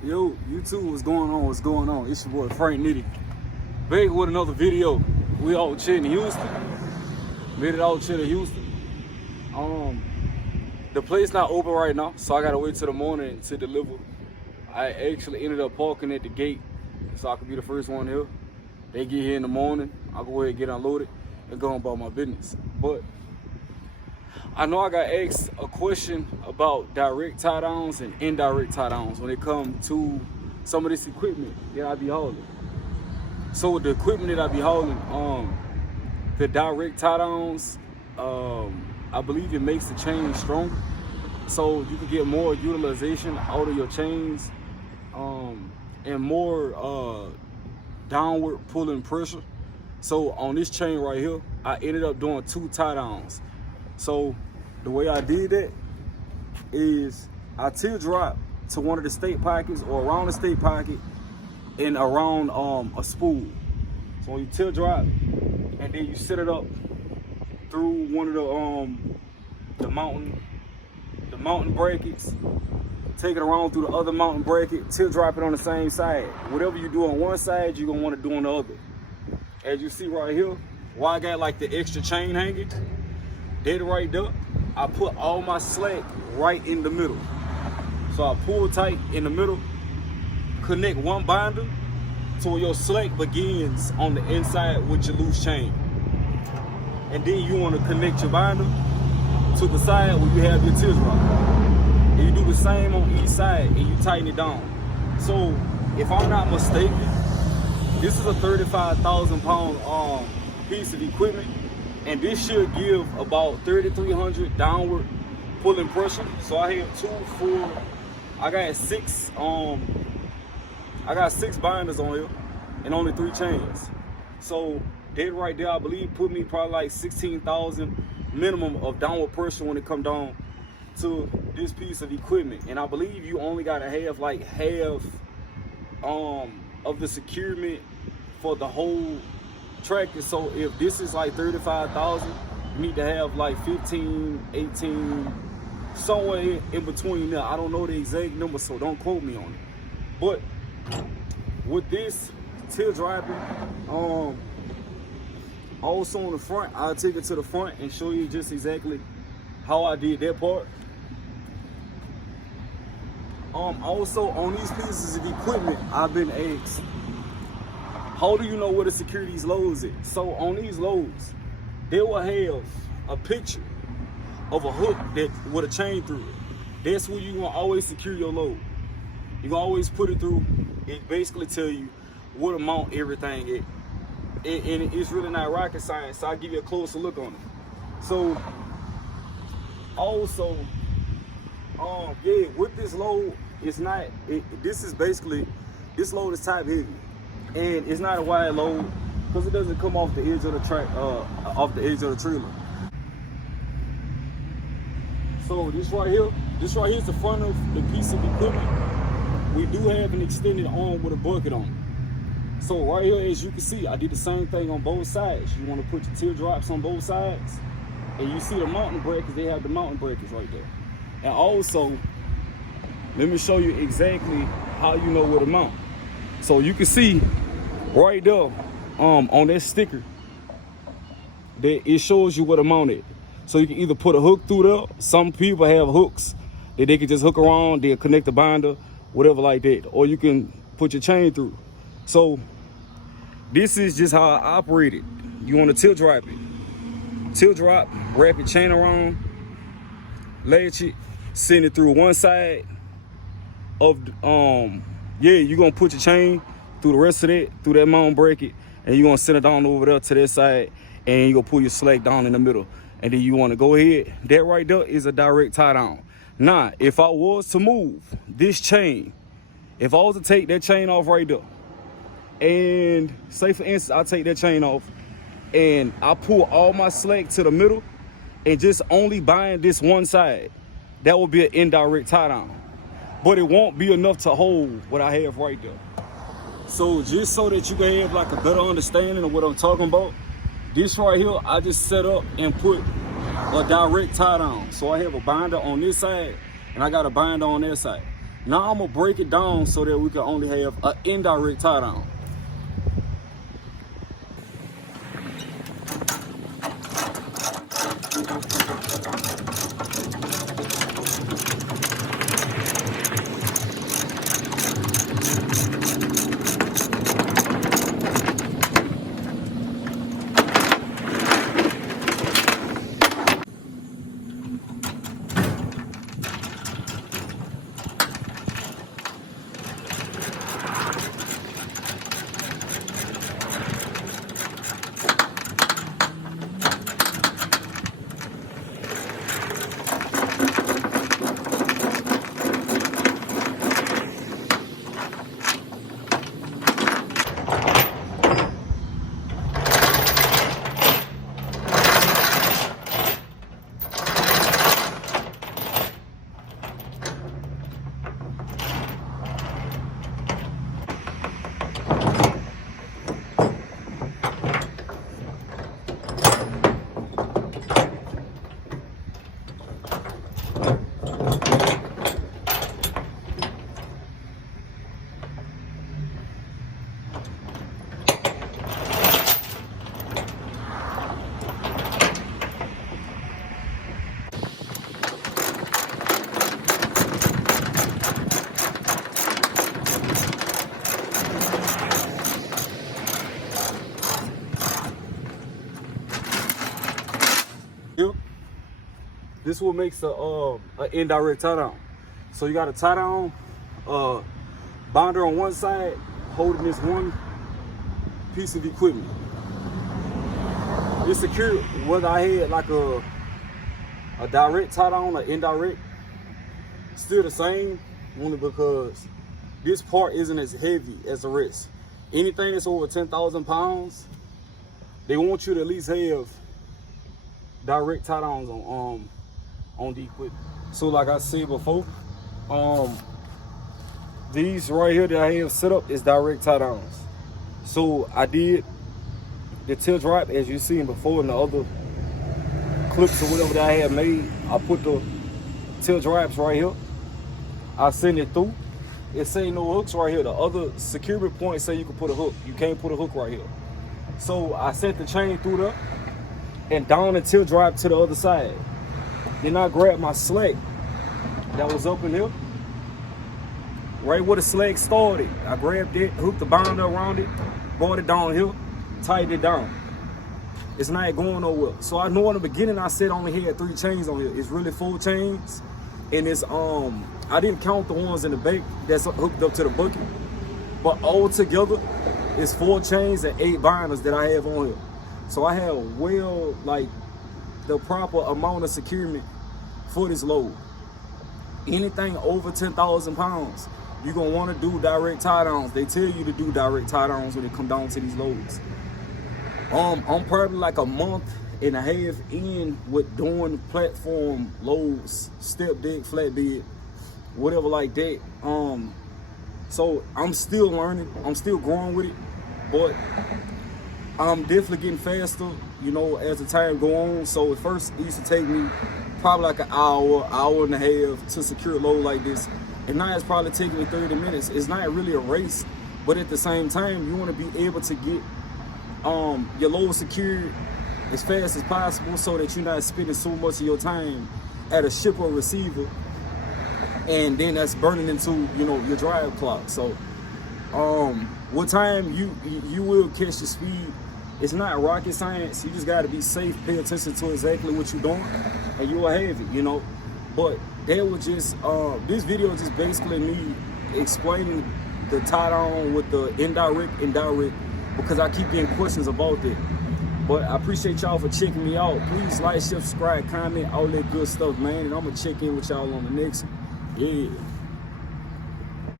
Yo, YouTube, what's going on? What's going on? It's your boy Frank Nitty. Back with another video. We all chilling in Houston. Made it all chill in Houston. The place not open right now, so I gotta wait till the morning to deliver. I actually ended up parking at the gate so I could be the first one here. They get here in the morning, I'll go ahead and get unloaded and go on about my business. But I know I got asked a question about direct tie downs and indirect tie downs when it comes to some of this equipment that I be hauling. So with the equipment that I be hauling, the direct tie downs, I believe it makes the chain stronger, so you can get more utilization out of your chains, and more downward pulling pressure. So on this chain right here, I ended up doing 2 tie downs. So the way I did that is I teardrop to one of the stake pockets or around the stake pocket and around a spool. So when you teardrop and then you set it up through one of the mountain brackets, take it around through the other mountain bracket, teardrop it on the same side. Whatever you do on one side, you're gonna want to do on the other. As you see right here, why I got like the extra chain hanging, that right there, I put all my slack right in the middle. So I pull tight in the middle, connect one binder to where your slack begins on the inside with your loose chain. And then you want to connect your binder to the side where you have your teardrop. And you do the same on each side and you tighten it down. So if I'm not mistaken, this is a 35,000 pound piece of equipment, and this should give about 3,300 downward pulling pressure. So I have 2, 4, I got 6 binders on here and only 3 chains. So that right there, I believe, put me probably like 16,000 minimum of downward pressure when it come down to this piece of equipment. And I believe you only gotta have like half of the securement for the whole tractor. So if this is like 35,000, you need to have like 15, 18, somewhere in between there. I don't know the exact number, so don't quote me on it. But with this teardropping, also on the front, I'll take it to the front and show you just exactly how I did that part. Also on these pieces of equipment, I've been asked, how do you know where to secure these loads at? So on these loads, they will have a picture of a hook that with a chain through it. That's where you're gonna always secure your load. You're gonna always put it through. It basically tell you where to mount everything at. And it's really not rocket science, so I'll give you a closer look on it. So also, yeah, with this load, it's not, this is basically, this load is top heavy. And it's not a wide load because it doesn't come off the edge of the track, off the edge of the trailer. So this right here is the front of the piece of equipment. We do have an extended arm with a bucket on it. So right here, as you can see, I did the same thing on both sides. You want to put your teardrops on both sides, and you see the mountain brackets. They have the mountain brackets right there. And also, let me show you exactly how you know where to mount. So you can see right there on that sticker that it shows you where to mount it. So you can either put a hook through there. Some people have hooks that they can just hook around, they'll connect the binder, whatever like that. Or you can put your chain through. So this is just how I operate it. You want to teardrop it. Teardrop, wrap your chain around, latch it, send it through one side of yeah, you're gonna put your chain through the rest of that, through that mountain bracket, and you're gonna send it down over there to that side, and you're gonna pull your slack down in the middle. And then you wanna go ahead, that right there is a direct tie down. Now, if I was to move this chain, if I was to take that chain off right there, and say for instance, I take that chain off, and I pull all my slack to the middle, and just only bind this one side, that would be an indirect tie down. But it won't be enough to hold what I have right there. So just so that you can have like a better understanding of what I'm talking about, this right here, I just set up and put a direct tie down. So I have a binder on this side and I got a binder on that side. Now I'm gonna break it down so that we can only have an indirect tie down. This is what makes an indirect tie down. So you got a tie down binder on one side holding this one piece of equipment. It's secure whether I had like a direct tie down or indirect. Still the same, only because this part isn't as heavy as the rest. Anything that's over 10,000 pounds, they want you to at least have direct tie downs on the equipment. So like I said before, these right here that I have set up is direct tie downs. So I did the tilt drop as you seen before in the other clips or whatever that I had made. I put the tilt drops right here. I send it through. It say no hooks right here. The other security points say you can put a hook. You can't put a hook right here. So I sent the chain through there and down the tilt drop to the other side. Then I grabbed my slack that was up in here, right where the slack started. I grabbed it, hooked the binder around it, brought it down here, tightened it down. It's not going nowhere. So I know in the beginning I said I only had 3 chains on here. It's really 4 chains, and it's I didn't count the ones in the back that's hooked up to the bucket, but all together it's 4 chains and 8 binders that I have on here. So I have like the proper amount of securement for this load. Anything over 10,000 pounds, you're gonna wanna do direct tie downs. They tell you to do direct tie downs when it come down to these loads. I'm probably like a month and a half in with doing platform loads, step deck, flatbed, whatever like that. So I'm still learning, I'm still growing with it, but I'm definitely getting faster, you know, as the time go on. So at first it used to take me probably like an hour and a half to secure a load like this. And now it's probably taking me 30 minutes. It's not really a race, but at the same time, you want to be able to get your load secured as fast as possible so that you're not spending so much of your time at a shipper or receiver. And then that's burning into, you know, your drive clock. So with time, you will catch the speed. It's not rocket science. You just got to be safe, pay attention to exactly what you're doing, and you will have it, you know. But that was just, this video is just basically me explaining the tie down with the indirect, because I keep getting questions about that. But I appreciate y'all for checking me out. Please like, share, subscribe, comment, all that good stuff, man. And I'm going to check in with y'all on the next one. Yeah.